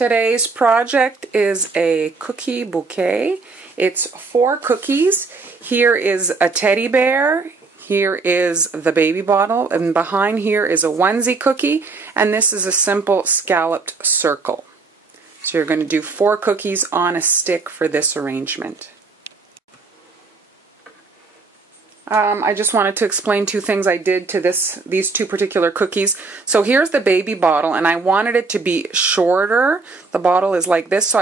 Today's project is a cookie bouquet. It's 4 cookies. Here is a teddy bear. Here is the baby bottle. And behind here is a onesie cookie. And this is a simple scalloped circle. So you're going to do 4 cookies on a stick for this arrangement. I just wanted to explain 2 things I did to these 2 particular cookies. So here's the baby bottle, and I wanted it to be shorter. The bottle is like this, so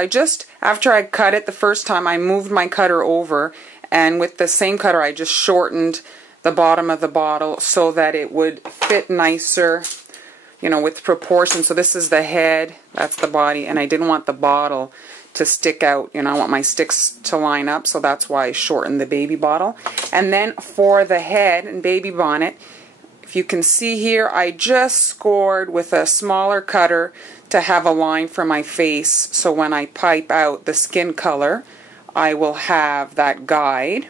after I cut it the first time, I moved my cutter over, and with the same cutter I just shortened the bottom of the bottle so that it would fit nicer, you know, with proportion. So this is the head, that's the body, and I didn't want the bottle to stick out, you know, I want my sticks to line up, so that's why I shortened the baby bottle. And then for the head and baby bonnet, if you can see here, I just scored with a smaller cutter to have a line for my face, so when I pipe out the skin color, I will have that guide.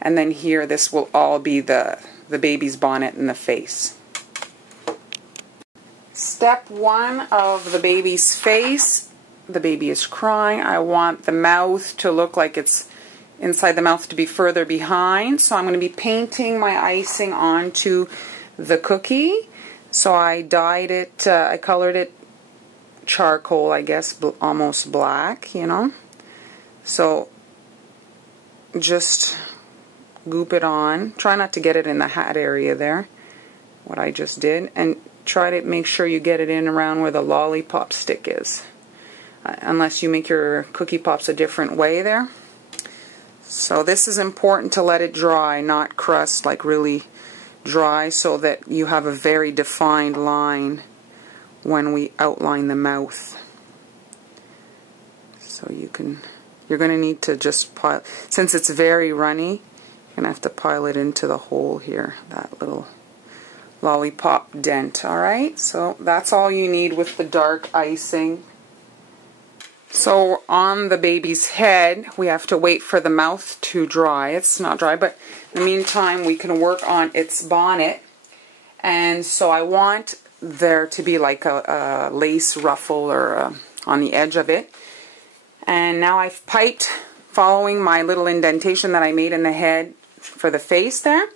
And then here, this will all be the baby's bonnet and the face. Step 1 of the baby's face. The baby is crying. I want the mouth to look like it's inside the mouth to be further behind. So I'm going to be painting my icing onto the cookie. So I dyed it, I colored it charcoal, I guess, almost black, you know. So just goop it on. Try not to get it in the hat area there, what I just did. And try to make sure you get it in around where the lollipop stick is. Unless you make your cookie pops a different way there. So this is important to let it dry, not crust, like really dry, so that you have a very defined line when we outline the mouth. So you're going to need to just pile, since it's very runny, you're going to have to pile it into the hole here, that little lollipop dent. Alright, so that's all you need with the dark icing. So on the baby's head, we have to wait for the mouth to dry. It's not dry, but in the meantime, we can work on its bonnet. And so I want there to be like a lace ruffle or on the edge of it. And now I've piped following my little indentation that I made in the head for the face there.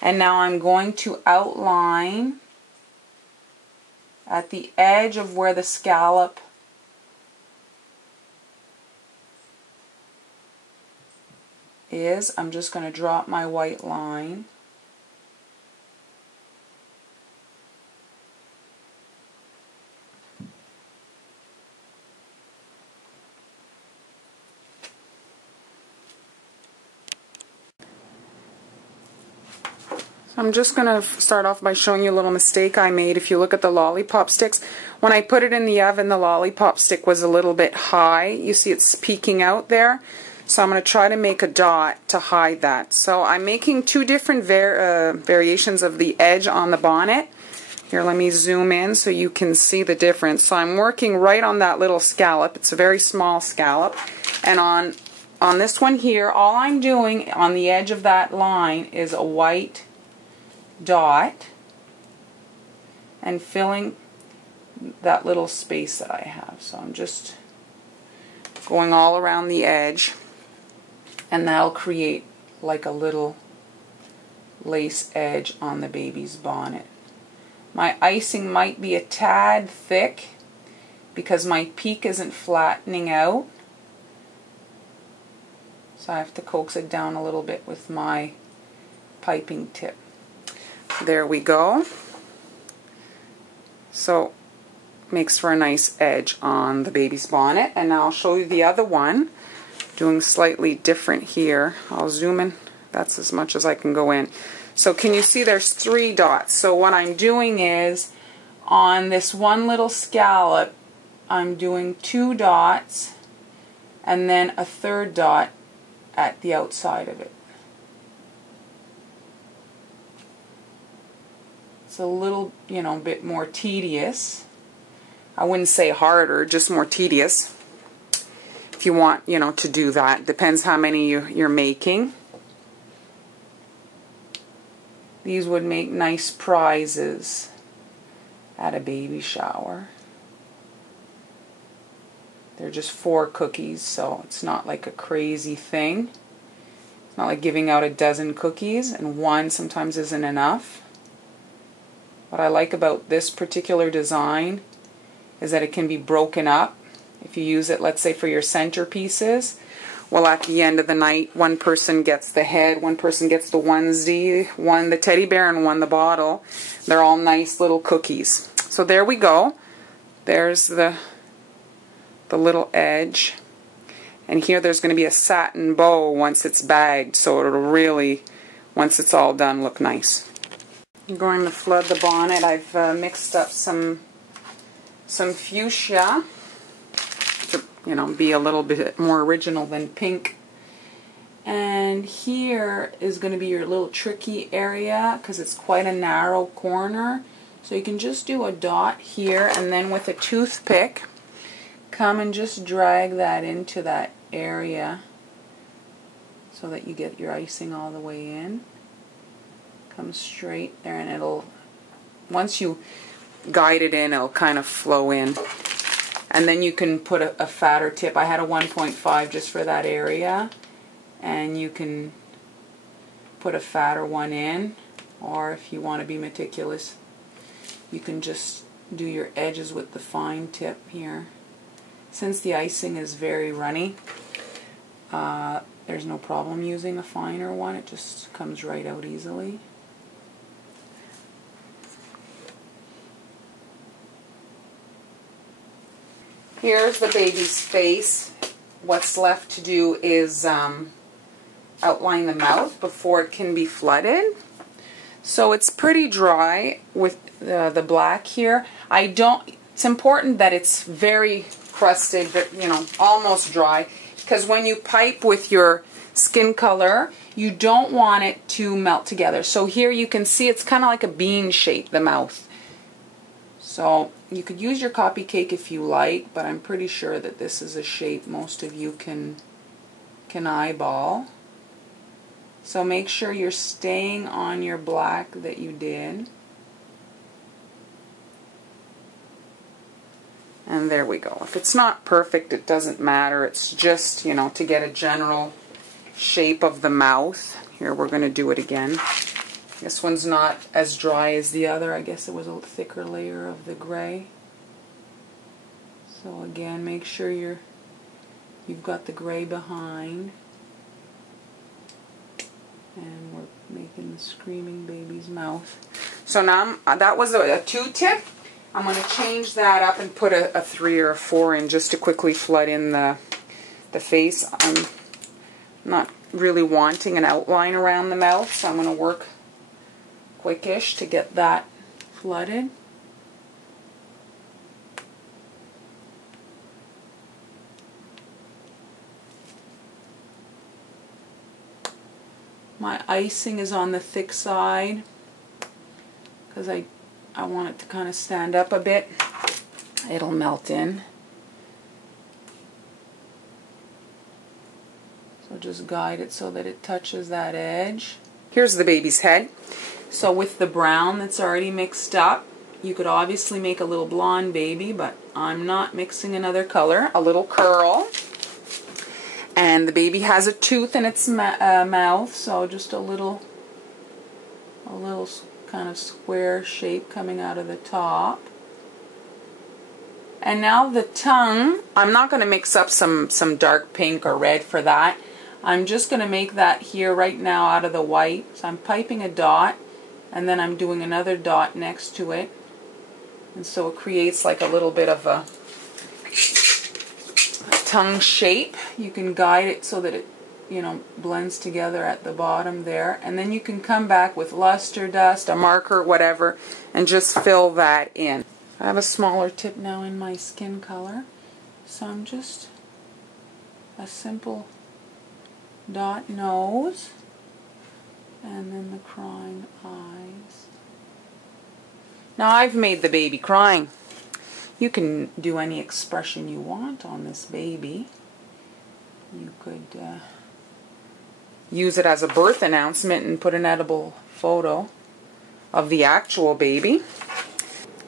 And now I'm going to outline at the edge of where the scallop is. I'm just going to drop my white line. I'm just going to start off by showing you a little mistake I made. If you look at the lollipop sticks, when I put it in the oven, the lollipop stick was a little bit high. You see it's peeking out there. So I'm going to try to make a dot to hide that. So I'm making 2 different variations of the edge on the bonnet. Here, let me zoom in so you can see the difference. So I'm working right on that little scallop. It's a very small scallop. And on this one here, all I'm doing on the edge of that line is a white dot and filling that little space that I have. So I'm just going all around the edge. And that'll create like a little lace edge on the baby's bonnet. My icing might be a tad thick because my peak isn't flattening out. So I have to coax it down a little bit with my piping tip. There we go. So makes for a nice edge on the baby's bonnet. And now I'll show you the other one. Doing slightly different here. I'll zoom in. That's as much as I can go in. So can you see there's 3 dots? So what I'm doing is on this one little scallop, I'm doing 2 dots and then a 3rd dot at the outside of it. It's a little, you know, bit more tedious. I wouldn't say harder, just more tedious. If you want, you know, to do that. Depends how many you're making. These would make nice prizes at a baby shower. They're just 4 cookies, so it's not like a crazy thing. It's not like giving out a dozen cookies, and 1 sometimes isn't enough. What I like about this particular design is that it can be broken up. If you use it, let's say, for your centerpieces, well, at the end of the night, one person gets the head, one person gets the onesie, one the teddy bear, and one the bottle. They're all nice little cookies. So there we go. There's the little edge. And here there's going to be a satin bow once it's bagged, so it'll really, once it's all done, look nice. I'm going to flood the bonnet. I've mixed up some fuchsia to, be a little bit more original than pink. And here is going to be your little tricky area because it's quite a narrow corner. So you can just do a dot here, and then with a toothpick, come and just drag that into that area so that you get your icing all the way in. Come straight there, and it'll, once you guide it in, it'll kind of flow in. And then you can put a fatter tip. I had a 1.5 just for that area, and you can put a fatter one in, or if you want to be meticulous, you can just do your edges with the fine tip here. Since the icing is very runny, there's no problem using a finer one. It just comes right out easily. Here's the baby's face. What's left to do is outline the mouth before it can be flooded. So it's pretty dry with the black here. It's important that it's very crusted, but almost dry, because when you pipe with your skin color, you don't want it to melt together. So here you can see it's kind of like a bean shape, the mouth. So you could use your copy cake if you like, but I'm pretty sure that this is a shape most of you can eyeball. So make sure you're staying on your black that you did. And there we go. If it's not perfect, it doesn't matter. It's just, to get a general shape of the mouth. Here, we're going to do it again. This one's not as dry as the other. I guess it was a thicker layer of the gray. So again, make sure you've got the gray behind. And we're making the screaming baby's mouth. So now that was a 2-tip. I'm going to change that up and put a 3 or a 4 in just to quickly flood in the face. I'm not really wanting an outline around the mouth, so I'm going to work quickish to get that flooded. My icing is on the thick side because I want it to kind of stand up a bit. It'll melt in. So just guide it so that it touches that edge. Here's the baby's head. So with the brown that's already mixed up, you could obviously make a little blonde baby, but I'm not mixing another color. A little curl. And the baby has a tooth in its mouth, so just a little kind of square shape coming out of the top. And now the tongue, I'm not going to mix up some dark pink or red for that. I'm just going to make that here right now out of the white. So I'm piping a dot, and then I'm doing another dot next to it. And so it creates like a little bit of a tongue shape. You can guide it so that it blends together at the bottom there, and then you can come back with luster dust, a marker, whatever, and just fill that in. I have a smaller tip now in my skin color, so I'm just a simple dot nose, and then the crying eyes. Now I've made the baby crying. You can do any expression you want on this baby. You could use it as a birth announcement and put an edible photo of the actual baby.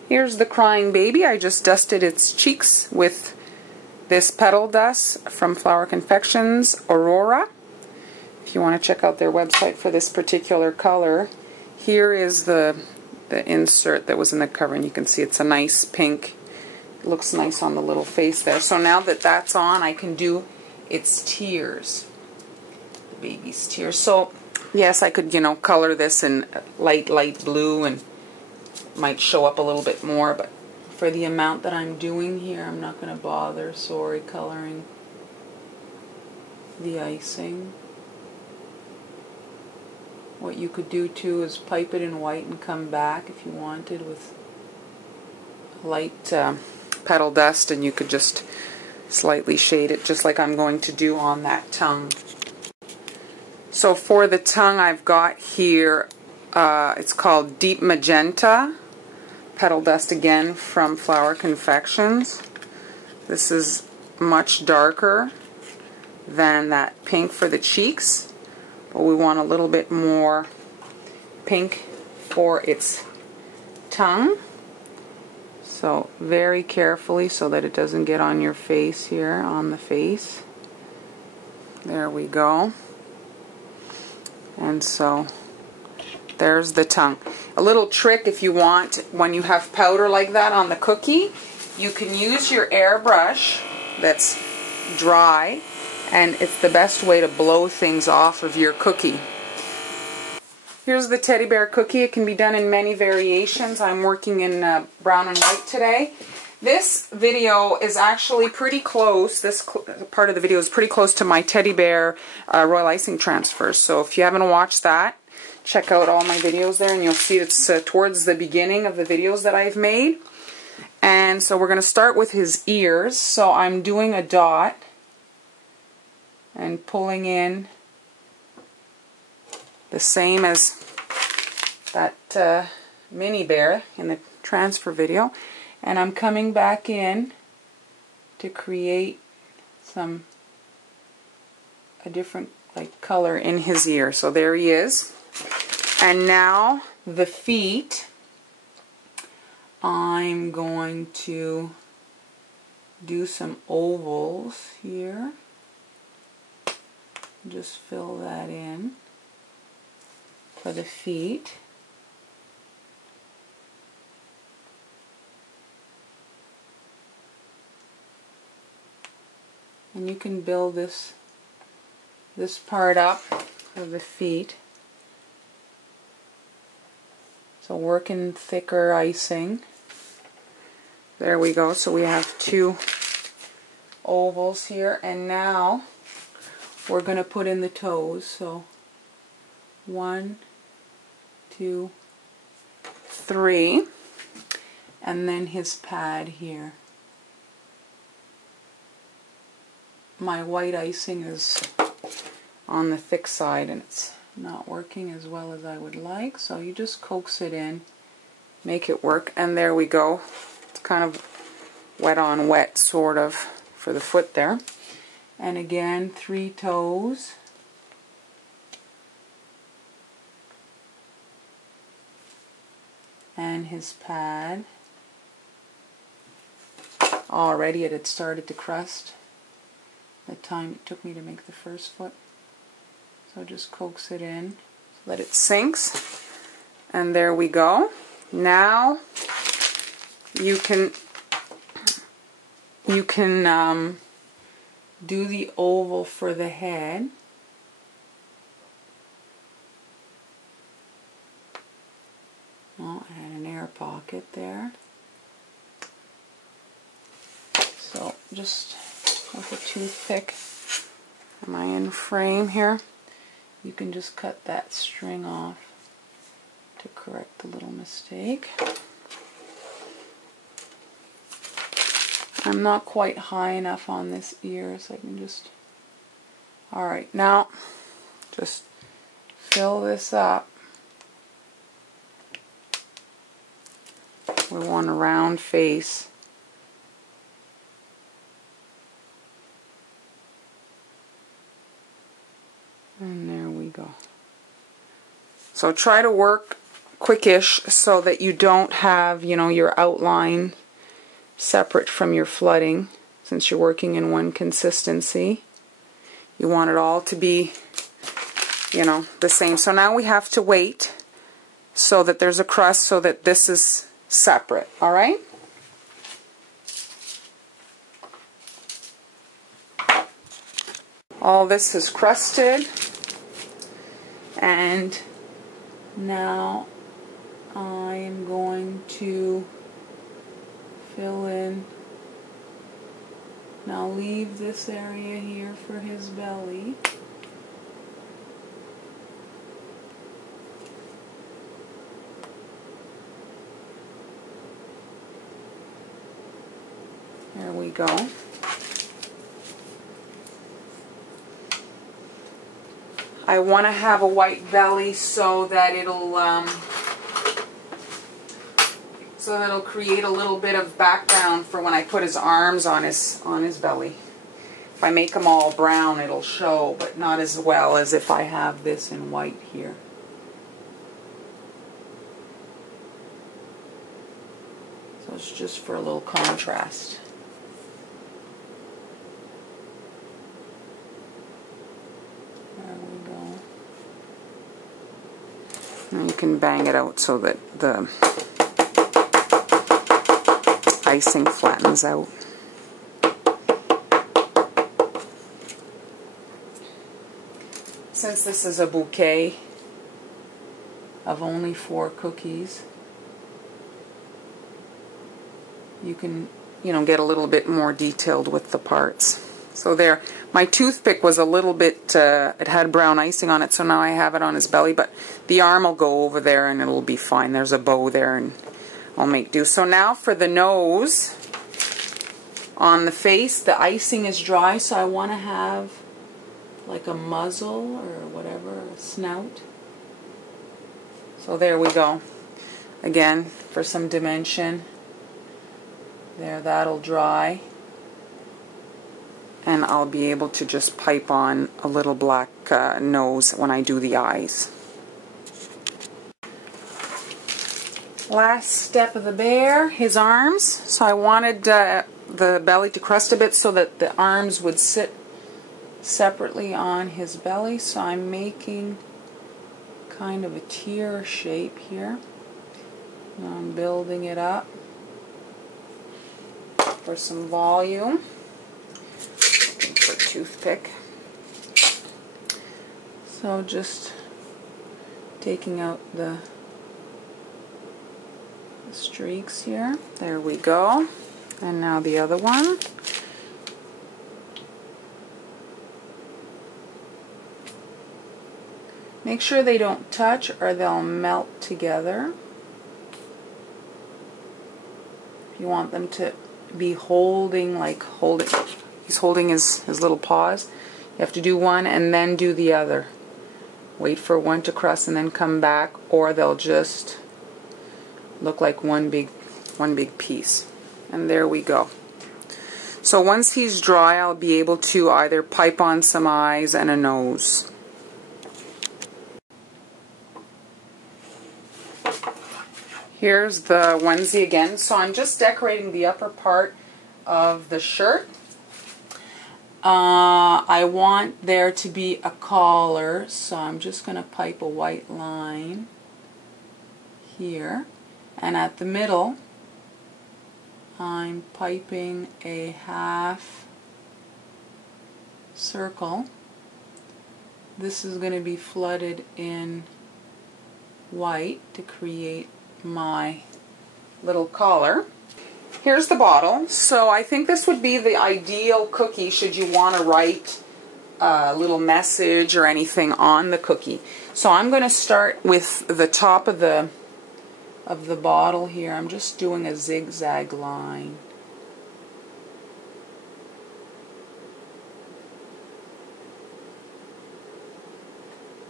Here's the crying baby. I just dusted its cheeks with this petal dust from Flower Confections, Aurora. If you want to check out their website for this particular color, here is the insert that was in the cover, and you can see it's a nice pink. It looks nice on the little face there. So now that that's on, I can do its tears, the baby's tears. So yes, I could, color this in light blue and might show up a little bit more, but for the amount that I'm doing here, I'm not going to bother, coloring the icing. What you could do too is pipe it in white and come back if you wanted with light petal dust, and you could just slightly shade it just like I'm going to do on that tongue. So for the tongue, I've got here, it's called Deep Magenta petal dust, again from Flower Confections. This is much darker than that pink for the cheeks, but we want a little bit more pink for its tongue. So very carefully so that it doesn't get on your face here, on the face. There we go. And so there's the tongue. A little trick, if you want, when you have powder like that on the cookie, you can use your airbrush that's dry, and it's the best way to blow things off of your cookie. Here's the teddy bear cookie. It can be done in many variations. I'm working in brown and white today. This video is actually pretty close. This part of the video is pretty close to my teddy bear royal icing transfers. So if you haven't watched that, check out all my videos there, and you'll see it's towards the beginning of the videos that I've made. And so we're going to start with his ears. So I'm doing a dot and pulling in the same as that mini bear in the transfer video, and I'm coming back in to create a different color in his ear. So there he is. And now the feet, I'm going to do some ovals here. Just fill that in for the feet. And you can build this part up of the feet. So work in thicker icing. There we go. So we have 2 ovals here, and now we're going to put in the toes. So 1, 2, 3, and then his pad here. My white icing is on the thick side, and it's not working as well as I would like, so you just coax it in, make it work, and there we go. It's kind of wet on wet, sort of, for the foot there. And again, 3 toes. And his pad. Already it had started to crust the time it took me to make the first foot. So just coax it in so that it sinks. And there we go. Now you can do the oval for the head. Oh, I had an air pocket there. So just with a toothpick, am I in frame here? You can just cut that string off to correct the little mistake. I'm not quite high enough on this ear, so I can just... Alright, now just fill this up. We want a round face. And there we go. So try to work quickish so that you don't have, your outline separate from your flooding. since you're working in one consistency. You want it all to be, you know, the same. So now we have to wait so that there's a crust so that this is separate, all right? All this is crusted, and now I am going to fill in. Now leave this area here for his belly. There we go. I want to have a white belly so that it'll create a little bit of background for when I put his arms on his belly. If I make them all brown, it'll show, but not as well as if I have this in white here. So it's just for a little contrast. And you can bang it out so that the icing flattens out. Since this is a bouquet of only 4 cookies, you can, you know, get a little bit more detailed with the parts. So there, my toothpick was a little bit, it had brown icing on it, so now I have it on his belly, but the arm will go over there and it'll be fine. There's a bow there and I'll make do. So now for the nose, on the face, the icing is dry, so I want to have like a muzzle or whatever, a snout. So there we go. Again, for some dimension. There, that'll dry. And I'll be able to just pipe on a little black nose when I do the eyes. Last step of the bear, his arms. So I wanted the belly to crust a bit so that the arms would sit separately on his belly. So I'm making kind of a tear shape here. Now I'm building it up for some volume. For a toothpick. So just taking out the streaks here. There we go. And now the other one. Make sure they don't touch or they'll melt together. If you want them to be holding, like he's holding his little paws, you have to do one and then do the other. Wait for one to crust and then come back, or they'll just look like one big piece. And there we go. So once he's dry, I'll be able to either pipe on some eyes and a nose. Here's the onesie again. So I'm just decorating the upper part of the shirt. I want there to be a collar, so I'm just going to pipe a white line here. And at the middle, I'm piping a half circle. This is going to be flooded in white to create my little collar. Here's the bottle. So I think this would be the ideal cookie should you want to write a little message or anything on the cookie. So I'm going to start with the top of the bottle here. I'm just doing a zigzag line.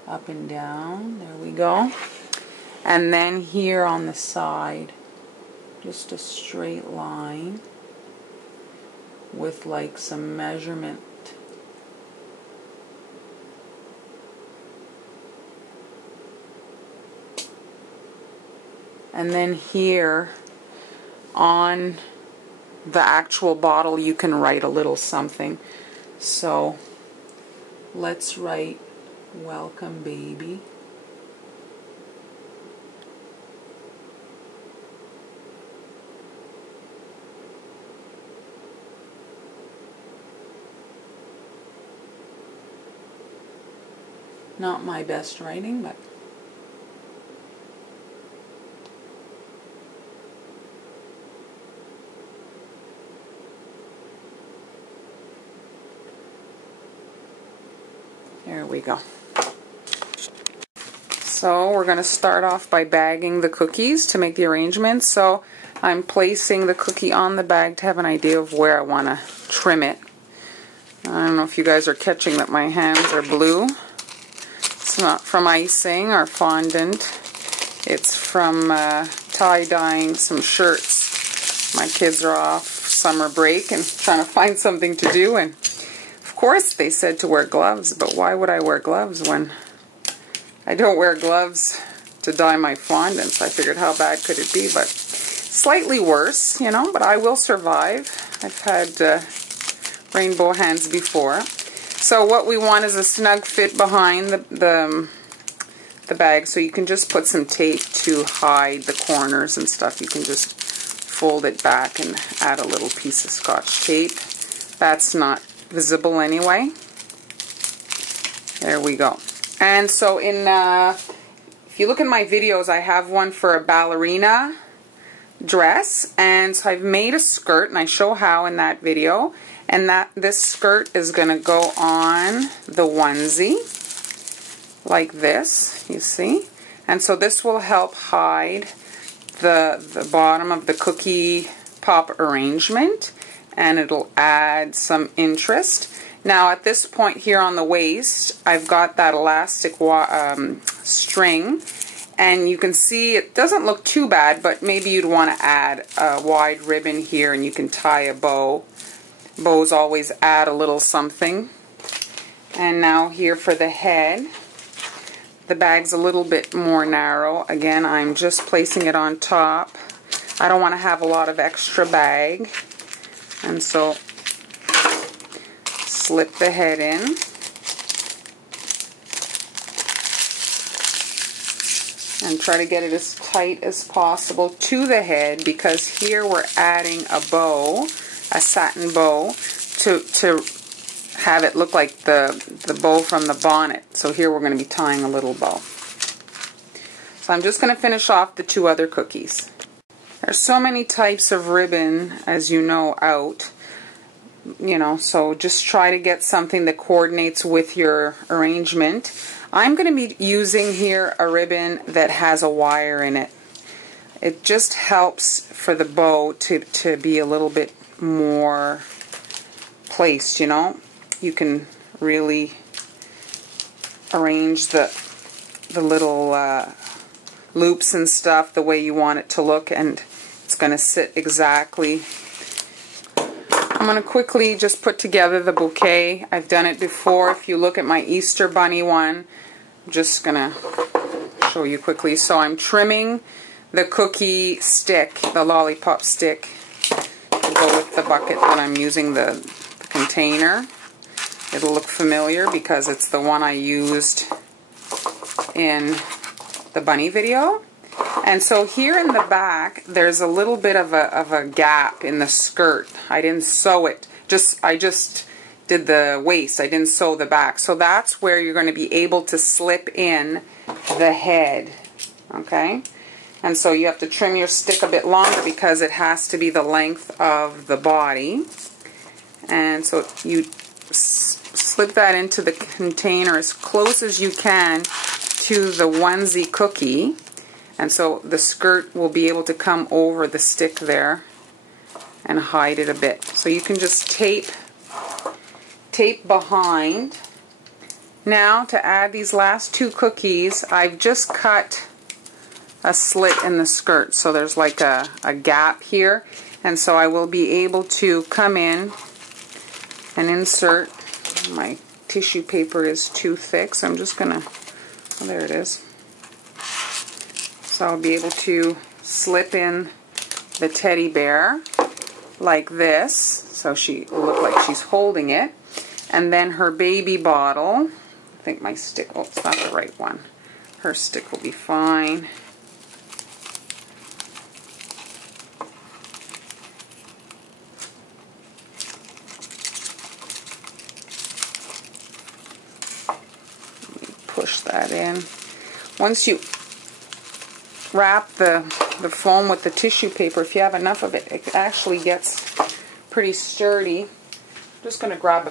Up and down. There we go. And then here on the side, just a straight line with like some measurement. And then here on the actual bottle, you can write a little something. So let's write welcome baby. Not my best writing, but there we go. So we're going to start off by bagging the cookies to make the arrangement. So I'm placing the cookie on the bag to have an idea of where I want to trim it. I don't know if you guys are catching that my hands are blue. It's not from icing or fondant. It's from tie-dyeing some shirts. My kids are off summer break and trying to find something to do, and of course they said to wear gloves, but why would I wear gloves when I don't wear gloves to dye my fondants? I figured, how bad could it be? But slightly worse, you know, but I will survive. I've had rainbow hands before. So what we want is a snug fit behind the bag, so you can just put some tape to hide the corners and stuff. You can just fold it back and add a little piece of Scotch tape. That's not visible anyway. There we go. And so if you look at my videos, I have one for a ballerina dress, and so I've made a skirt, and I show how in that video. And this skirt is going to go on the onesie like this, you see. And so this will help hide the bottom of the cookie pop arrangement, and it'll add some interest. Now at this point here on the waist, I've got that elastic string, and you can see it doesn't look too bad, but maybe you'd want to add a wide ribbon here, and you can tie a bow. Bows always add a little something. And now here for the head, the bag's a little bit more narrow. Again, I'm just placing it on top. I don't want to have a lot of extra bag, and so slip the head in. And try to get it as tight as possible to the head, because here we're adding a bow, a satin bow, to have it look like the bow from the bonnet. So here we're going to be tying a little bow. So I'm just going to finish off the two other cookies. There's so many types of ribbon, as you know, out. You know, so just try to get something that coordinates with your arrangement. I'm going to be using here a ribbon that has a wire in it. It just helps for the bow to be a little bit more placed, you know. You can really arrange the little loops and stuff the way you want it to look, and it's going to sit exactly. I'm going to quickly just put together the bouquet. I've done it before. If you look at my Easter Bunny one, I'm just going to show you quickly. So I'm trimming the cookie stick, the lollipop stick, to go with the bucket that I'm using, the container. It'll look familiar because it's the one I used in the bunny video. And so here in the back, there's a little bit of a gap in the skirt. I didn't sew it. I just did the waist. I didn't sew the back. So that's where you're going to be able to slip in the head. Okay? And so you have to trim your stick a bit longer because it has to be the length of the body. And so you slip that into the container as close as you can to the onesie cookie. And so the skirt will be able to come over the stick there and hide it a bit. So you can just tape behind. Now to add these last two cookies, I've just cut a slit in the skirt. So there's like a gap here. And so I will be able to come in and insert. My tissue paper is too thick, so I'm just going to, oh, there it is. So I'll be able to slip in the teddy bear like this, so she will look like she's holding it. And then her baby bottle, I think my stick, oh, it's not the right one. Her stick will be fine. Push that in. Once you wrap the foam with the tissue paper, if you have enough of it, it actually gets pretty sturdy. I'm just going to grab a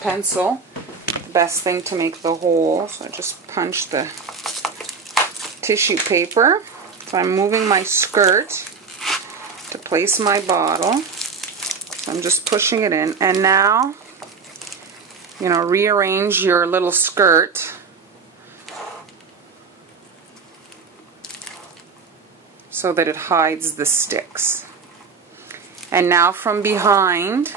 pencil, the best thing to make the hole. So I just punch the tissue paper. So I'm moving my skirt to place my bottle. So I'm just pushing it in, and now, you know, rearrange your little skirt so that it hides the sticks. And now from behind,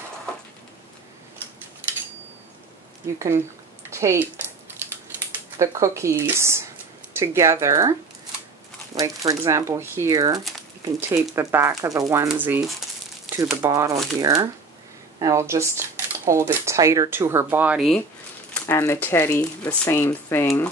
you can tape the cookies together. Like, for example, here, you can tape the back of the onesie to the bottle here, and I'll just hold it tighter to her body, and the teddy the same thing.